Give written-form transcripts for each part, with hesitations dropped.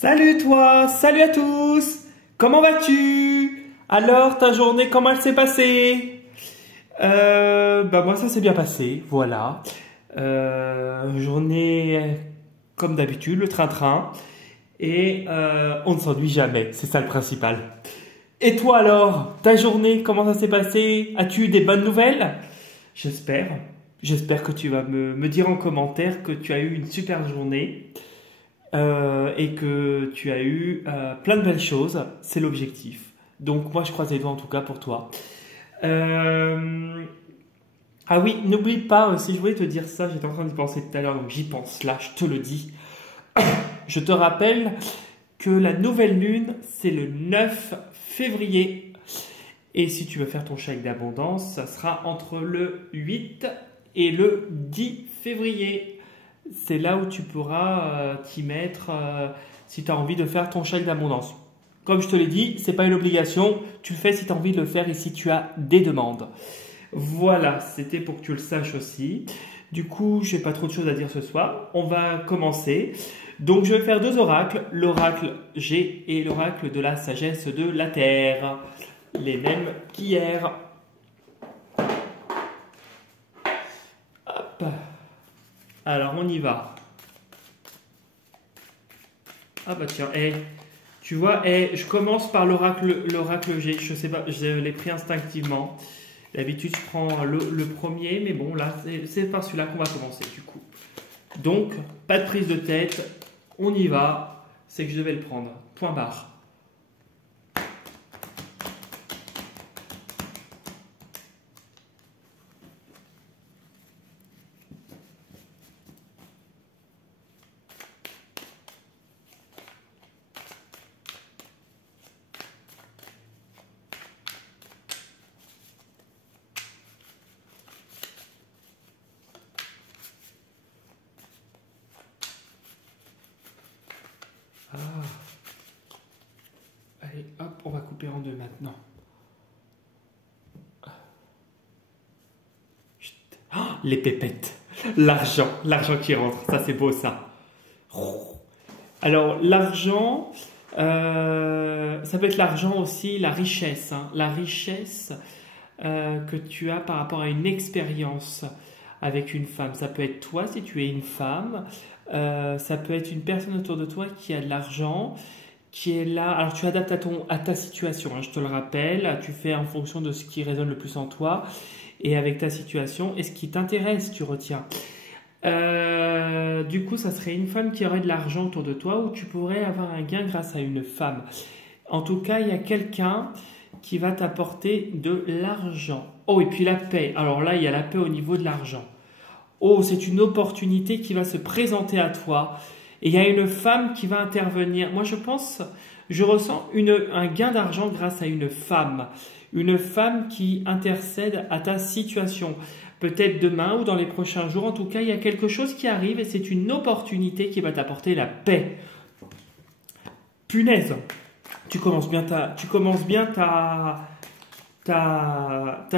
Salut toi, salut à tous. Comment vas-tu? Alors ta journée, comment elle s'est passée? Moi ça s'est bien passé, voilà. Journée comme d'habitude, le train-train. Et on ne s'ennuie jamais, c'est ça le principal. Et toi alors, ta journée, comment ça s'est passé? As-tu eu des bonnes nouvelles? J'espère. J'espère que tu vas me dire en commentaire que tu as eu une super journée. Et que tu as eu plein de belles choses, c'est l'objectif. Donc moi je croise les doigts en tout cas pour toi. Euh, ah oui, n'oublie pas, si je voulais te dire ça, j'étais en train d'y penser tout à l'heure, donc j'y pense là, je te le dis. Je te rappelle que la nouvelle lune, c'est le 9 février. Et si tu veux faire ton chèque d'abondance, ça sera entre le 8 et le 10 février. C'est là où tu pourras t'y mettre si tu as envie de faire ton chèque d'abondance. Comme je te l'ai dit, c'est pas une obligation, tu le fais si tu as envie de le faire et si tu as des demandes. Voilà, c'était pour que tu le saches aussi. Du coup, je n'ai pas trop de choses à dire ce soir. On va commencer. Donc, je vais faire deux oracles, l'oracle G et l'oracle de la sagesse de la Terre. Les mêmes qu'hier. Hop. Alors, on y va. Ah bah tiens, tu vois, je commence par l'oracle G. Je sais pas, je l'ai pris instinctivement. D'habitude, je prends le premier, mais bon, là, c'est par celui-là qu'on va commencer, du coup. Donc, pas de prise de tête, on y va. C'est que je devais le prendre. Point barre. Ah. Allez, hop, on va couper en deux maintenant. Chut. Ah, les pépettes. L'argent qui rentre. Ça, c'est beau, ça. Alors, l'argent, ça peut être l'argent aussi, la richesse. Hein. La richesse que tu as par rapport à une expérience avec une femme. Ça peut être toi si tu es une femme. Ça peut être une personne autour de toi qui a de l'argent, qui est là. Alors, tu adaptes à ta situation, hein, je te le rappelle. Tu fais en fonction de ce qui résonne le plus en toi et avec ta situation et ce qui t'intéresse, tu retiens. Du coup, ça serait une femme qui aurait de l'argent autour de toi ou tu pourrais avoir un gain grâce à une femme. En tout cas, il y a quelqu'un qui va t'apporter de l'argent. Oh, et puis la paix. Alors là, il y a la paix au niveau de l'argent. Oh, c'est une opportunité qui va se présenter à toi. Et il y a une femme qui va intervenir. Moi, je ressens un gain d'argent grâce à une femme. Une femme qui intercède à ta situation. Peut-être demain ou dans les prochains jours. En tout cas, il y a quelque chose qui arrive et c'est une opportunité qui va t'apporter la paix. Punaise, tu commences bien ta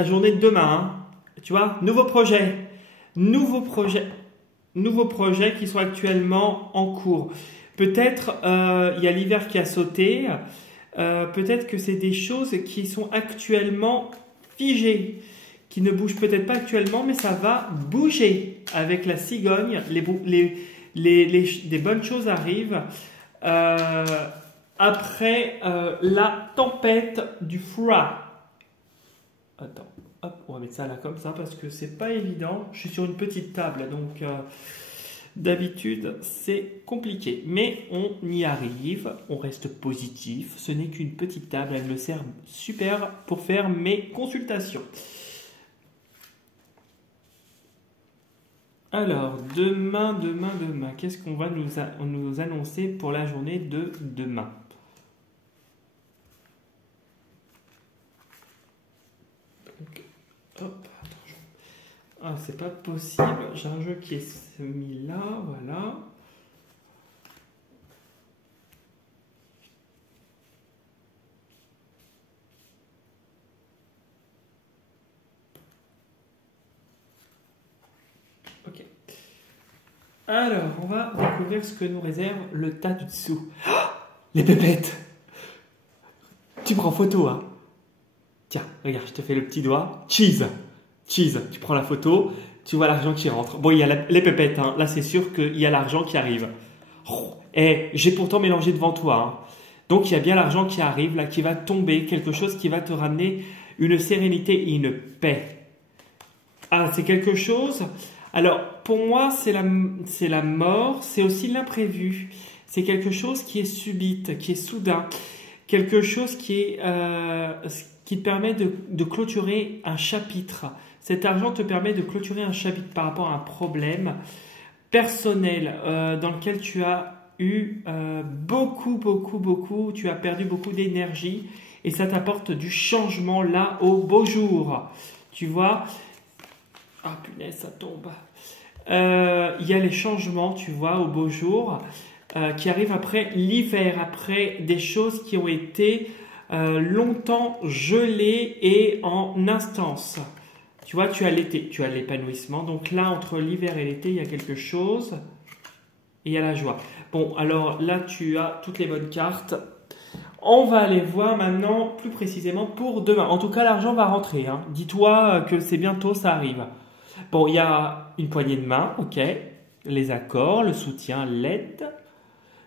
journée de demain. Hein. Tu vois, nouveaux projets qui sont actuellement en cours. Peut-être il y a l'hiver qui a sauté. Peut-être que c'est des choses qui sont actuellement figées, qui ne bougent peut-être pas actuellement, mais ça va bouger avec la cigogne. Des bonnes choses arrivent après la tempête du froid. Attends, hop, on va mettre ça là comme ça parce que c'est pas évident. Je suis sur une petite table, donc d'habitude c'est compliqué. Mais on y arrive, on reste positif. Ce n'est qu'une petite table, elle me sert super pour faire mes consultations. Alors, demain, qu'est-ce qu'on va nous annoncer pour la journée de demain? Donc, hop, attends, ah, c'est pas possible, j'ai un jeu qui est mis là, voilà. Ok. Alors, on va découvrir ce que nous réserve le tas du dessous. Les pépettes! Tu prends photo, hein? Tiens, regarde, je te fais le petit doigt. Cheese! Cheese! Tu prends la photo, tu vois l'argent qui rentre. Bon, il y a les pépettes, hein. Là, c'est sûr qu'il y a l'argent qui arrive. Oh, et j'ai pourtant mélangé devant toi, hein. Donc, il y a bien l'argent qui arrive, là, qui va tomber, quelque chose qui va te ramener une sérénité et une paix. Ah, c'est quelque chose. Alors, pour moi, c'est la mort, c'est aussi l'imprévu. C'est quelque chose qui est subite, qui est soudain. Quelque chose qui te permet de clôturer un chapitre. Cet argent te permet de clôturer un chapitre par rapport à un problème personnel dans lequel tu as eu beaucoup, tu as perdu beaucoup d'énergie et ça t'apporte du changement là au beau jour. Tu vois? Ah punaise, ça tombe. Il y a les changements, tu vois, au beau jour qui arrivent après l'hiver, après des choses qui ont été longtemps gelées et en instance. Tu vois, tu as l'été, tu as l'épanouissement. Donc là, entre l'hiver et l'été, il y a quelque chose et il y a la joie. Bon, alors là, tu as toutes les bonnes cartes. On va aller voir maintenant plus précisément pour demain. En tout cas, l'argent va rentrer, hein. Dis-toi que c'est bientôt, ça arrive. Bon, il y a une poignée de main, ok. Les accords, le soutien, l'aide.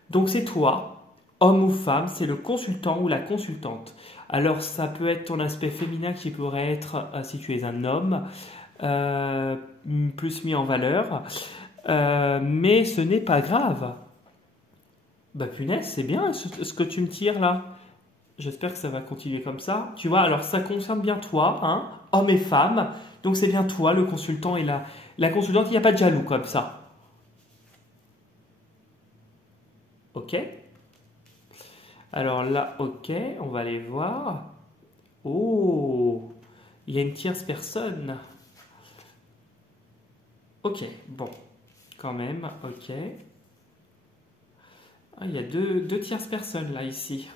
Donc c'est toi, homme ou femme, c'est le consultant ou la consultante. Alors ça peut être ton aspect féminin qui pourrait être, si tu es un homme, plus mis en valeur. Mais ce n'est pas grave. Bah punaise, c'est bien ce que tu me tires là. J'espère que ça va continuer comme ça. Tu vois, alors ça concerne bien toi, hein, homme et femme. Donc c'est bien toi, le consultant et la consultante. Il n'y a pas de jaloux comme ça. Ok. Alors là, ok, on va aller voir. Oh, il y a une tierce personne. Ok, bon, quand même, ok. Ah, il y a deux tierces personnes là, ici.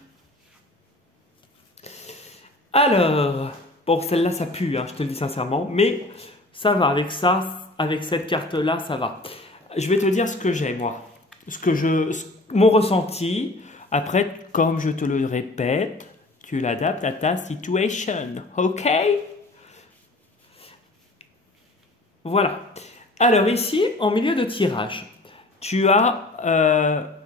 Alors, bon, celle-là, ça pue, hein, je te le dis sincèrement, mais ça va avec ça, avec cette carte-là, ça va. Je vais te dire ce que j'ai, moi. Mon ressenti. Après, comme je te le répète, tu l'adaptes à ta situation. OK? Voilà. Alors ici, en milieu de tirage, tu as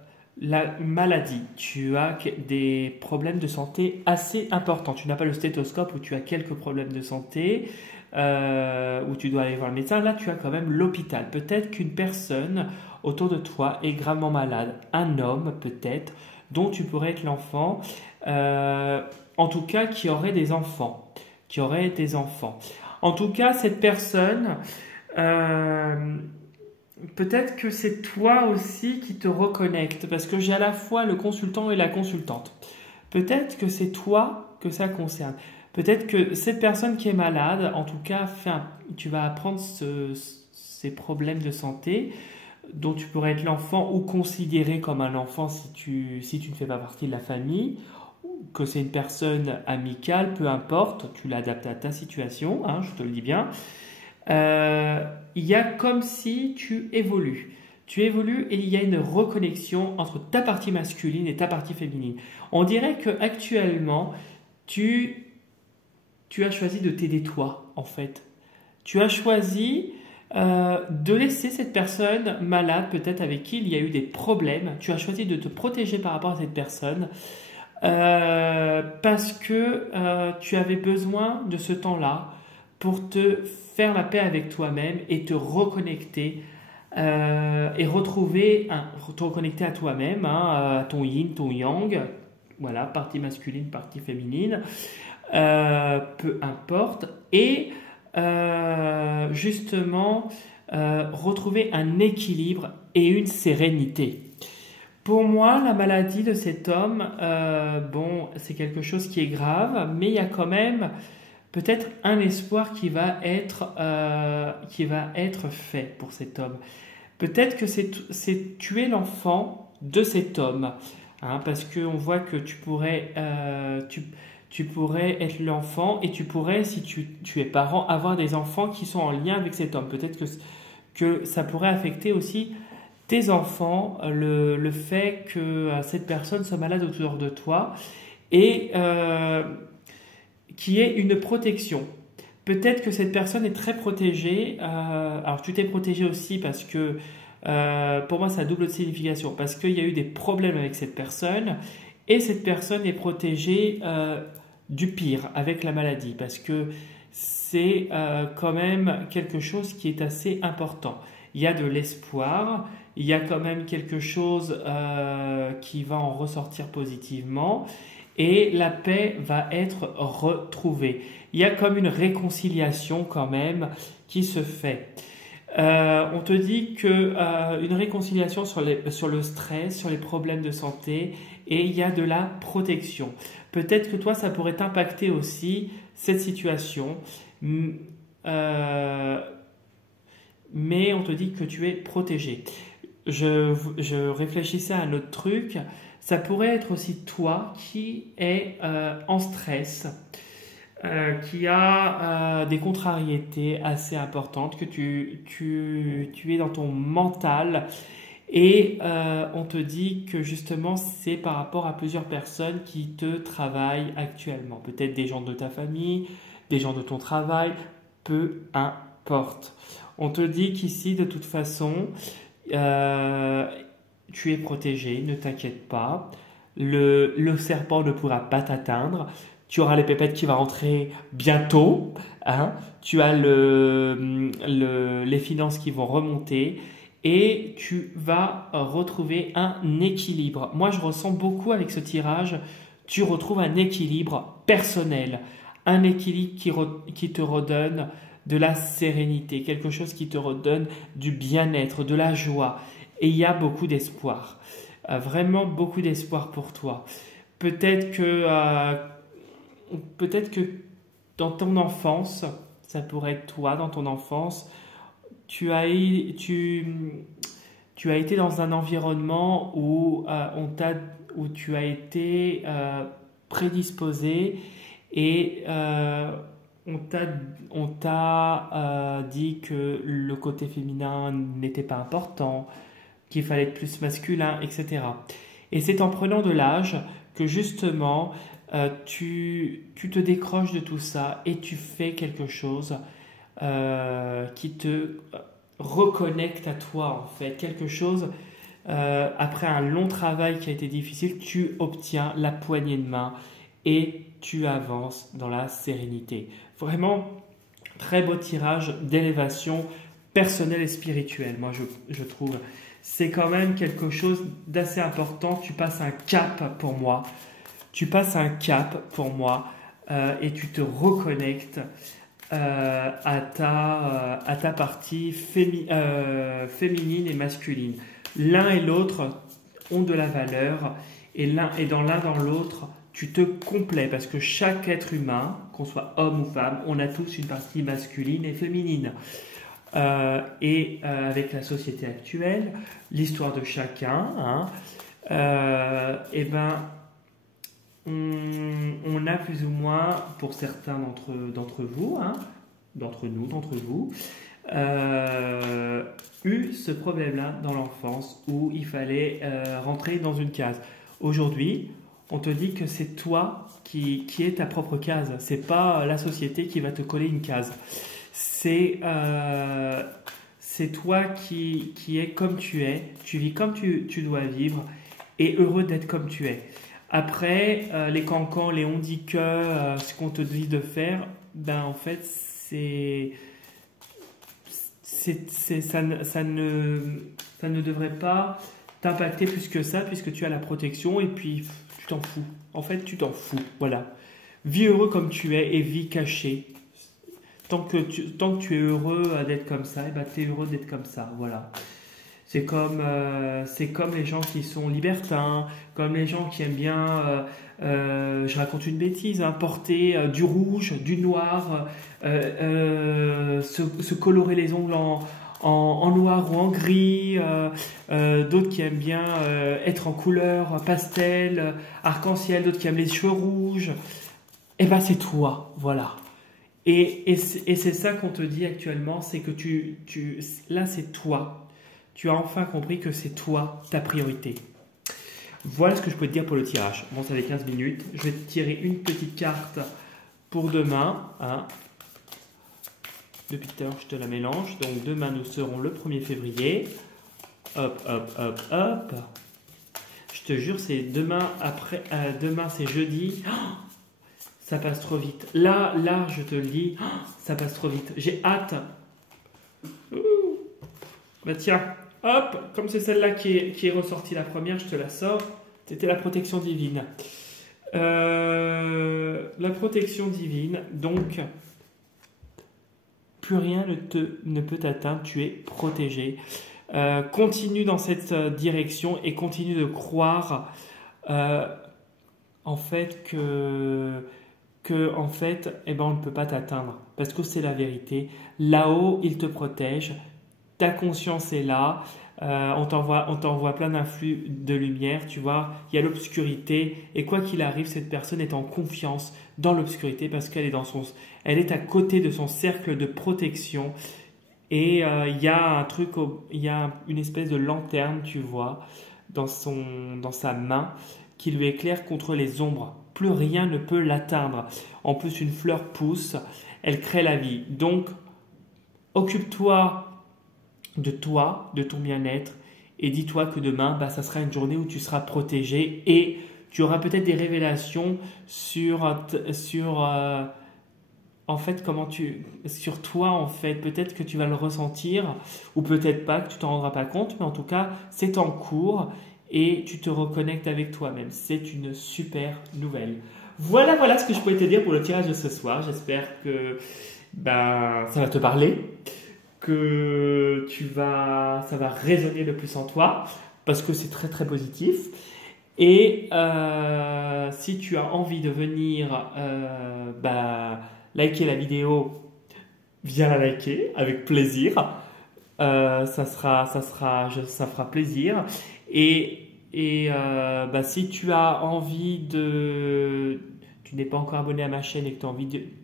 la maladie, tu as des problèmes de santé assez importants. Tu n'as pas le stéthoscope où tu as quelques problèmes de santé, où tu dois aller voir le médecin. Là, tu as quand même l'hôpital. Peut-être qu'une personne autour de toi est gravement malade. Un homme, peut-être, dont tu pourrais être l'enfant. En tout cas, qui aurait des enfants. Qui aurait des enfants. En tout cas, cette personne... peut-être que c'est toi aussi qui te reconnecte, parce que j'ai à la fois le consultant et la consultante. Peut-être que c'est toi que ça concerne. Peut-être que cette personne qui est malade, en tout cas, tu vas apprendre ces problèmes de santé dont tu pourrais être l'enfant ou considéré comme un enfant si tu ne fais pas partie de la famille, que c'est une personne amicale, peu importe, tu l'adaptes à ta situation, hein, je te le dis bien. Il y a comme si tu évolues. Tu évolues et il y a une reconnexion entre ta partie masculine et ta partie féminine. On dirait que actuellement, tu as choisi de t'aider toi, en fait. Tu as choisi de laisser cette personne malade, peut-être avec qui il y a eu des problèmes. Tu as choisi de te protéger par rapport à cette personne parce que tu avais besoin de ce temps-là pour te faire la paix avec toi-même et te reconnecter et te reconnecter à toi-même, hein, à ton yin, ton yang, voilà, partie masculine, partie féminine, peu importe, et justement retrouver un équilibre et une sérénité. Pour moi, la maladie de cet homme, bon, c'est quelque chose qui est grave, mais il y a quand même peut-être un espoir qui va être fait pour cet homme. Peut-être que tu es l'enfant de cet homme, hein, parce qu'on voit que tu pourrais être l'enfant et tu pourrais, si tu es parent, avoir des enfants qui sont en lien avec cet homme. Peut-être que ça pourrait affecter aussi tes enfants, le fait que cette personne soit malade autour de toi et qui est une protection. Peut-être que cette personne est très protégée. Alors tu t'es protégé aussi parce que pour moi ça a double signification. Parce qu'il y a eu des problèmes avec cette personne et cette personne est protégée du pire avec la maladie. Parce que c'est quand même quelque chose qui est assez important. Il y a de l'espoir, il y a quand même quelque chose qui va en ressortir positivement et la paix va être retrouvée. Il y a comme une réconciliation quand même qui se fait. On te dit que une réconciliation sur le stress, sur les problèmes de santé et il y a de la protection. Peut-être que toi, ça pourrait t'impacter aussi cette situation. Mais on te dit que tu es protégé. Je réfléchissais à un autre truc. Ça pourrait être aussi toi qui es en stress, qui a des contrariétés assez importantes, que tu es dans ton mental et on te dit que justement c'est par rapport à plusieurs personnes qui te travaillent actuellement. Peut-être des gens de ta famille, des gens de ton travail, peu importe. On te dit qu'ici de toute façon tu es protégé, ne t'inquiète pas. Le serpent ne pourra pas t'atteindre. Tu auras les pépettes qui vont rentrer bientôt. Hein. Tu as les finances qui vont remonter. Et tu vas retrouver un équilibre. Moi, je ressens beaucoup avec ce tirage. Tu retrouves un équilibre personnel. Un équilibre qui te redonne de la sérénité. Quelque chose qui te redonne du bien-être, de la joie. Et il y a beaucoup d'espoir. Vraiment beaucoup d'espoir pour toi. Peut-être que dans ton enfance, ça pourrait être toi dans ton enfance, tu as été dans un environnement où tu as été prédisposé et on t'a dit que le côté féminin n'était pas important, qu'il fallait être plus masculin, etc. Et c'est en prenant de l'âge que justement tu te décroches de tout ça et tu fais quelque chose qui te reconnecte à toi en fait. Quelque chose, après un long travail qui a été difficile, tu obtiens la poignée de main et tu avances dans la sérénité. Vraiment, très beau tirage d'élévation personnelle et spirituelle, moi je trouve. C'est quand même quelque chose d'assez important. Tu passes un cap pour moi. Tu passes un cap pour moi et tu te reconnectes à ta partie féminine et masculine. L'un et l'autre ont de la valeur et dans l'un dans l'autre, tu te complais parce que chaque être humain, qu'on soit homme ou femme, on a tous une partie masculine et féminine. Avec la société actuelle, l'histoire de chacun, hein, on a plus ou moins, pour certains d'entre vous, hein, d'entre vous, eu ce problème-là dans l'enfance où il fallait rentrer dans une case. Aujourd'hui, on te dit que c'est toi qui est ta propre case. C'est pas la société qui va te coller une case. C'est toi qui es comme tu es. Tu vis comme tu dois vivre et heureux d'être comme tu es. Après, les cancans, les on dit que, ce qu'on te dit de faire, ben en fait, ça ne devrait pas t'impacter plus que ça puisque tu as la protection et puis tu t'en fous. En fait, tu t'en fous. Voilà. Vis heureux comme tu es et vis caché. Tant que tu es heureux d'être comme ça, et ben tu es heureux d'être comme ça. Voilà. C'est comme les gens qui sont libertins, comme les gens qui aiment bien, je raconte une bêtise, hein, porter du rouge, du noir, se colorer les ongles en noir ou en gris, d'autres qui aiment bien être en couleur pastel, arc-en-ciel, d'autres qui aiment les cheveux rouges. Et ben c'est toi, voilà. Et c'est ça qu'on te dit actuellement, c'est que là c'est toi. Tu as enfin compris que c'est toi, ta priorité. Voilà ce que je peux te dire pour le tirage. Bon, ça fait 15 minutes. Je vais te tirer une petite carte pour demain. Hein. Depuis tout à l'heure, je te la mélange. Donc, demain, nous serons le 1er février. Hop, hop, hop, hop. Je te jure, c'est demain, demain, c'est jeudi. Oh, ça passe trop vite. Là, je te le dis, oh, ça passe trop vite. J'ai hâte. Ouh. Bah tiens, hop, comme c'est celle-là qui est ressortie la première, je te la sors. C'était la protection divine. La protection divine, donc, plus rien ne peut t'atteindre, tu es protégé. Continue dans cette direction et continue de croire en fait en fait, eh ben, on ne peut pas t'atteindre parce que c'est la vérité. Là-haut, il te protège. Ta conscience est là. On t'envoie plein d'influx de lumière. Tu vois, il y a l'obscurité et quoi qu'il arrive, cette personne est en confiance dans l'obscurité parce qu'elle est elle est à côté de son cercle de protection. Et il y a un truc, il y a une espèce de lanterne, tu vois, dans sa main qui lui éclaire contre les ombres. Plus rien ne peut l'atteindre. En plus, une fleur pousse, elle crée la vie. Donc, occupe-toi, de ton bien-être, et dis-toi que demain, bah, ça sera une journée où tu seras protégé et tu auras peut-être des révélations sur en fait, sur toi, en fait, peut-être que tu vas le ressentir ou peut-être pas, que tu t'en rendras pas compte, mais en tout cas, c'est en cours et tu te reconnectes avec toi-même. C'est une super nouvelle. Voilà ce que je pouvais te dire pour le tirage de ce soir. J'espère que ça va te parler, que ça va résonner le plus en toi parce que c'est très très positif. Et si tu as envie de venir liker la vidéo, viens la liker avec plaisir. Ça fera plaisir. Et si tu as envie tu n'es pas encore abonné à ma chaîne et que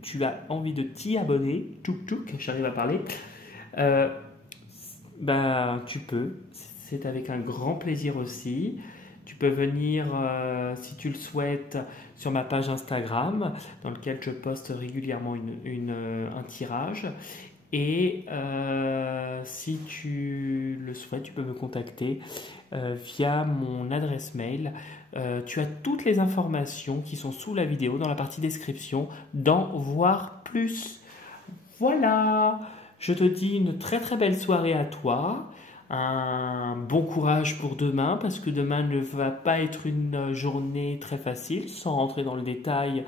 tu as envie de t'y abonner, j'arrive à parler, tu peux. C'est avec un grand plaisir aussi. Tu peux venir, si tu le souhaites, sur ma page Instagram, dans laquelle je poste régulièrement un tirage. Et si tu le souhaites, tu peux me contacter via mon adresse mail. Tu as toutes les informations qui sont sous la vidéo, dans la partie description, d'en voir plus. Voilà, je te dis une très très belle soirée à toi. Un bon courage pour demain parce que demain ne va pas être une journée très facile. Sans rentrer dans le détail,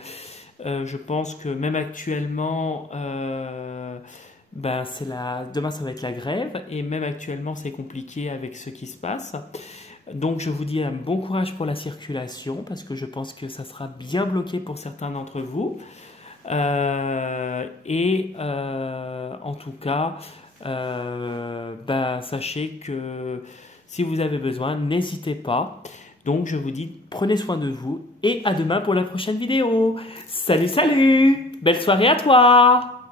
je pense que même actuellement, demain ça va être la grève et même actuellement c'est compliqué avec ce qui se passe. Donc je vous dis un bon courage pour la circulation parce que je pense que ça sera bien bloqué pour certains d'entre vous. En tout cas, sachez que si vous avez besoin, n'hésitez pas. Donc je vous dis, prenez soin de vous et à demain pour la prochaine vidéo. Salut, salut! Belle soirée à toi!